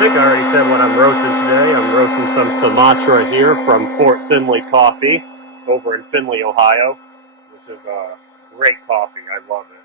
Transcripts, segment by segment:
think I already said what I'm roasting today. I'm roasting some Sumatra here from Fort Findlay Coffee over in Findlay, Ohio. This is a great coffee. I love it.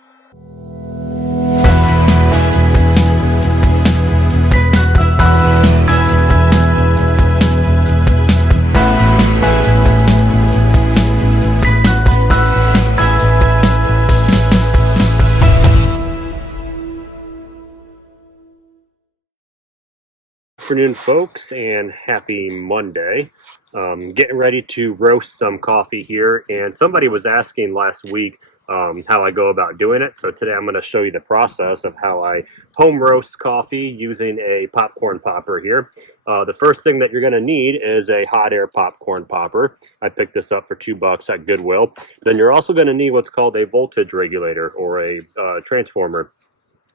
Afternoon, folks, and happy Monday. Getting ready to roast some coffee here, and somebody was asking last week how I go about doing it. So today I'm going to show you the process of how I home roast coffee using a popcorn popper here. The first thing that you're going to need is a hot air popcorn popper. I picked this up for $2 at Goodwill. Then you're also going to need what's called a voltage regulator or a transformer.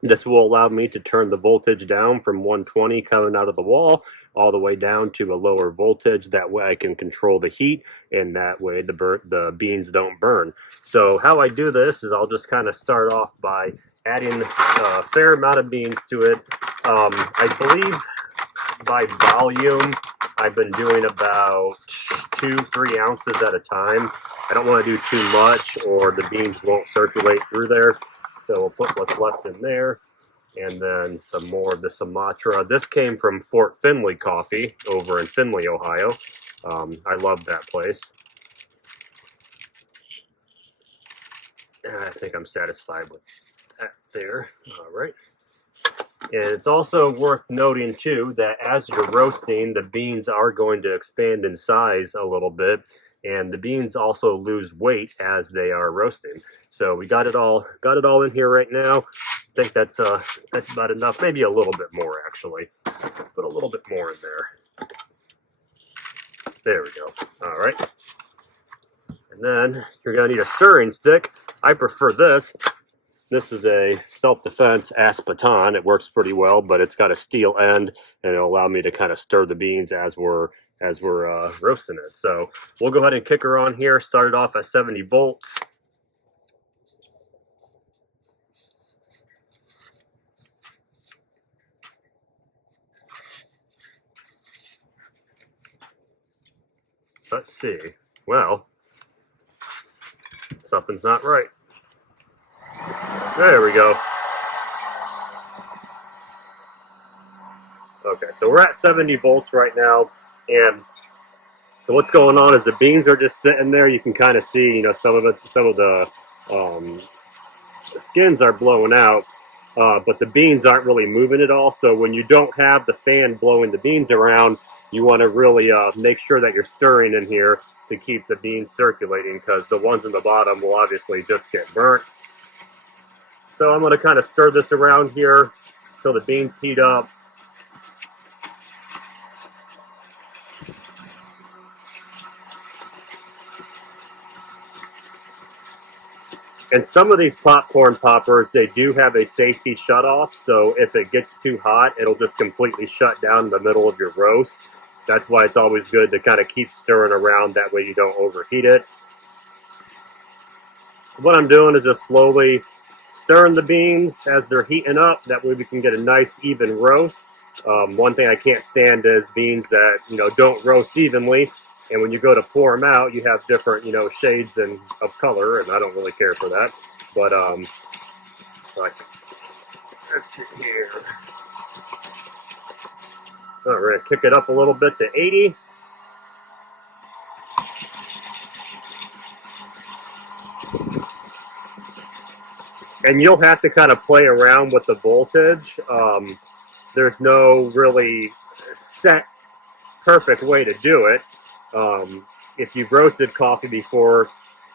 This will allow me to turn the voltage down from 120 coming out of the wall all the way down to a lower voltage. That way I can control the heat, and that way the beans don't burn. So how I do this is I'll just kind of start off by adding a fair amount of beans to it. I believe by volume I've been doing about 2-3 ounces at a time. I don't want to do too much or the beans won't circulate through there. So we'll put what's left in there, and then some more of the Sumatra. This came from Fort Findlay Coffee over in Findlay, Ohio. I love that place. And I think I'm satisfied with that there. All right. And it's also worth noting, too, that as you're roasting, the beans are going to expand in size a little bit. And the beans also lose weight as they are roasting. So we got it all in here right now. I think that's about enough. Maybe a little bit more, actually. Put a little bit more in there. There we go. All right. And then you're going to need a stirring stick. I prefer this. This is a self-defense Aspeton. It works pretty well, but it's got a steel end, and it'll allow me to kind of stir the beans as we're roasting it. So we'll go ahead and kick her on here. Start it off at 70 volts. Let's see. Well, something's not right. There we go. Okay, so we're at 70 volts right now, and so what's going on is the beans are just sitting there. You can kind of see, you know, some of the skins are blowing out, but the beans aren't really moving at all. So when you don't have the fan blowing the beans around, you want to really make sure that you're stirring in here to keep the beans circulating, because the ones in the bottom will obviously just get burnt. So I'm going to kind of stir this around here until the beans heat up. And some of these popcorn poppers, they do have a safety shutoff, so if it gets too hot, it'll just completely shut down in the middle of your roast. That's why it's always good to kind of keep stirring around, that way you don't overheat it. What I'm doing is just slowly stirring the beans as they're heating up, that way we can get a nice even roast. One thing I can't stand is beans that, you know, don't roast evenly. And when you go to pour them out, you have different, you know, shades of color, and I don't really care for that. But let's see here. All right, we're gonna kick it up a little bit to 80. And you'll have to kind of play around with the voltage. There's no really set perfect way to do it. If you've roasted coffee before,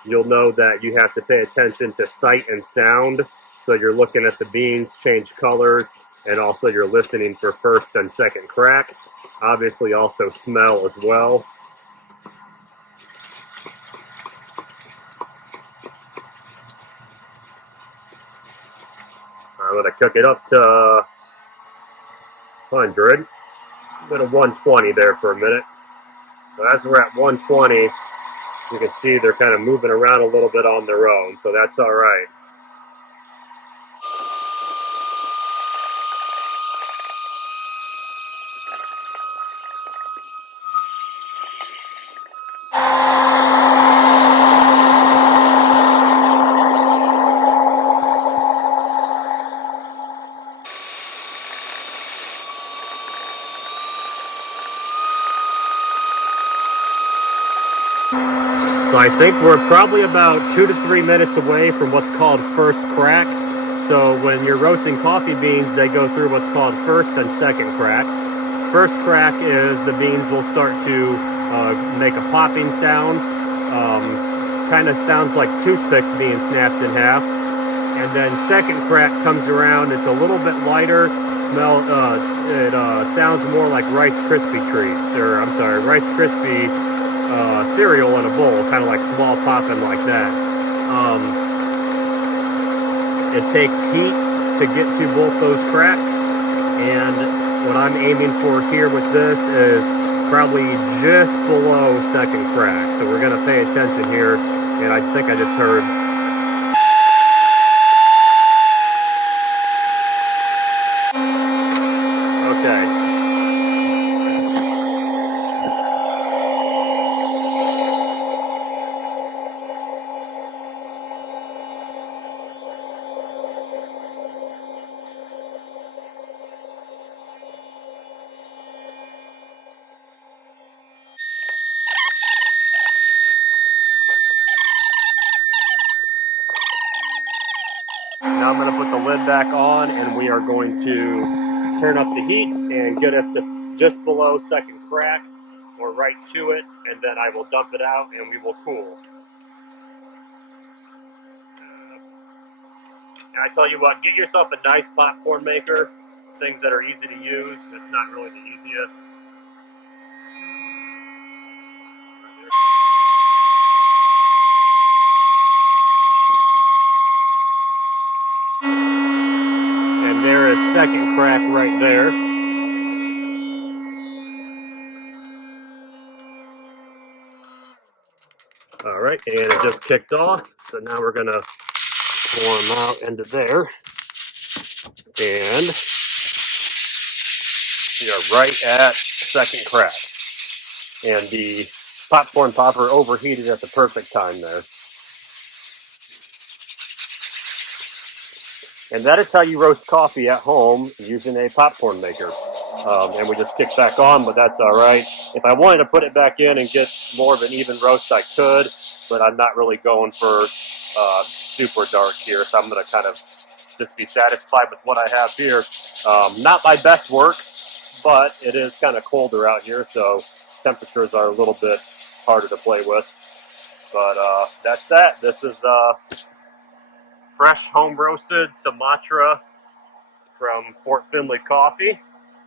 you'll know that you have to pay attention to sight and sound. So you're looking at the beans change colors, and also you're listening for first and second crack. Obviously also smell as well. I'm going to cook it up to 100. A bit of 120 there for a minute. So as we're at 120, you can see they're kind of moving around a little bit on their own, so that's all right. So I think we're probably about 2 to 3 minutes away from what's called first crack. So when you're roasting coffee beans, they go through what's called first and second crack. First crack is the beans will start to make a popping sound. Kind of sounds like toothpicks being snapped in half. And then second crack comes around. It's a little bit lighter. It sounds more like Rice Krispie treats, or I'm sorry, Rice Krispie cereal in a bowl, kind of like small popping like that. It takes heat to get to both those cracks, and what I'm aiming for here with this is probably just below second crack. So we're going to pay attention here, and I think I just heard. Okay. Now I'm going to put the lid back on, and we are going to turn up the heat and get us to just below second crack, or right to it, and then I will dump it out and we will cool. And I tell you what, get yourself a nice popcorn maker, things that are easy to use. It's not really the easiest. And there is second crack right there. All right, and it just kicked off. So now we're gonna pour them out into there. And we are right at second crack. And the popcorn popper overheated at the perfect time there. And that is how you roast coffee at home using a popcorn maker. And we just kicked back on, but that's all right. If I wanted to put it back in and get more of an even roast, I could, but I'm not really going for super dark here, so I'm going to kind of just be satisfied with what I have here. Not my best work, but it is kind of colder out here, so temperatures are a little bit harder to play with. But that's that. This is fresh home roasted Sumatra from Fort Findlay Coffee,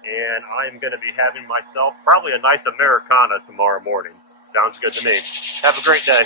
and I'm going to be having myself probably a nice Americana tomorrow morning. Sounds good to me. Have a great day.